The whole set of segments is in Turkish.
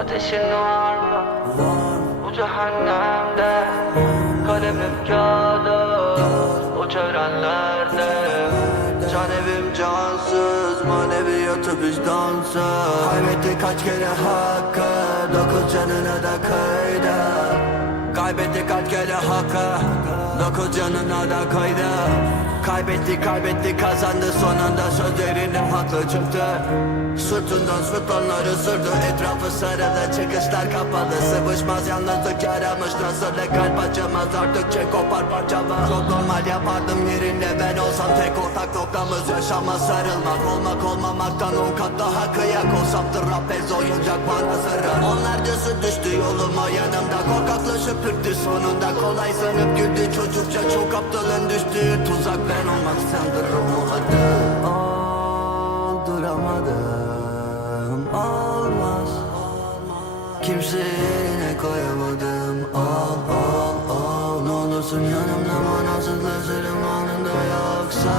Ateşin var mı? Bu cehennemde Kalemim kağıda O çevrenlerde. Can evim cansız Maneviyatı vicdansız. Kaybetti kaç kere hakkı Dokuz canına da kayda. Kaybetti kaç kere hakkı Dokuz canına da kayda Kaybetti kaybetti kazandı. Sonunda sözlerinde haklı çıktı. Sırtından sırtlanları sürdü etrafı sarılı çıkışlar kapalı Sıvışmaz. Yalnızlık yaramış nasıl da kalp acımaz. Artık çek kopar parçala Çok normal yapardım yerinde. Ben olsam tek ortak noktamız. Yaşama sarılmak Olmak olmamaktan on kat daha kıyak olsam trapez oyuncak bana sırar Onlarcası düştü yoluma yanımda korkaklaşıp ürktü sonunda Kolay sanıp güldü. Çocukça çok aptalın düştüğü tuzak ben olmak sanırım o adı Olduramadım olmaz Kimseye koyamadım. Al al al. Ne olursun yanımda manasız gözlerim anında yoksa.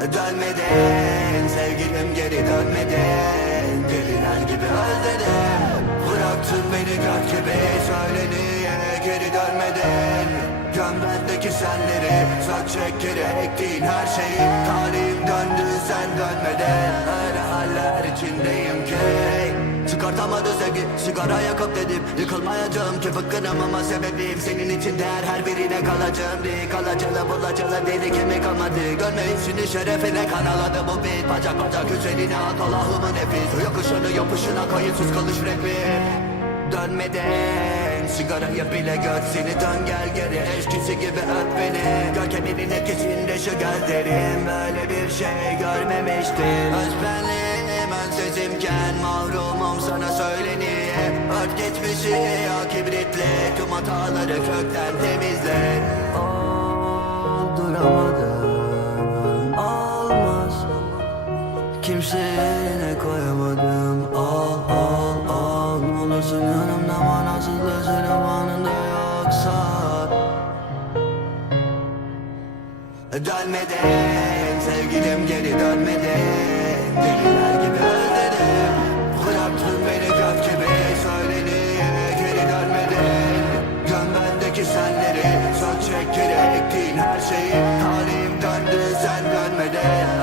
Dönmedin sevgilim geri dönmedin Deliler gibi özledim. Bıraktın beni gök gibi söyleniye geri dönmedin Gömbendeki senleri. Saç geri ektiğin her şeyi. Talihim döndü sen dönmeden. Öyle haller içindeyim ki. Çıkartamadı sevgi sigara yakıp dedim. Yıkılmayacağım ki bıkkınım ama sebebim Senin için değer. Her birine kalacağım değil Kalacalı bulacalı deli kemik amadı Görme işini şerefine kanaladı bu bit Bacak bacak üzerine at Allah'ımın nefis Yakışını yapışına kayıtsız kalış rapi Dönmeden Sigarayı bile gör seni dön gel geri. Eşkisi gibi öp beni. Görkeminin etkisinde şu gözlerim. Böyle bir şey görmemiştim. Özbenliğim ön sözümken Mahrumum sana söyleniye Ört geçmişi ya kibritle. Tüm hataları kökten temizle. Olduramadım Dönmeden sevgilim geri dönmeden Deliler gibi özledim. Bıraktın beni gök gibi söyleniye geri dönmeden Gömbendeki senleri saç geri ektiğin her şeyi. Talihim döndü sen dönmeden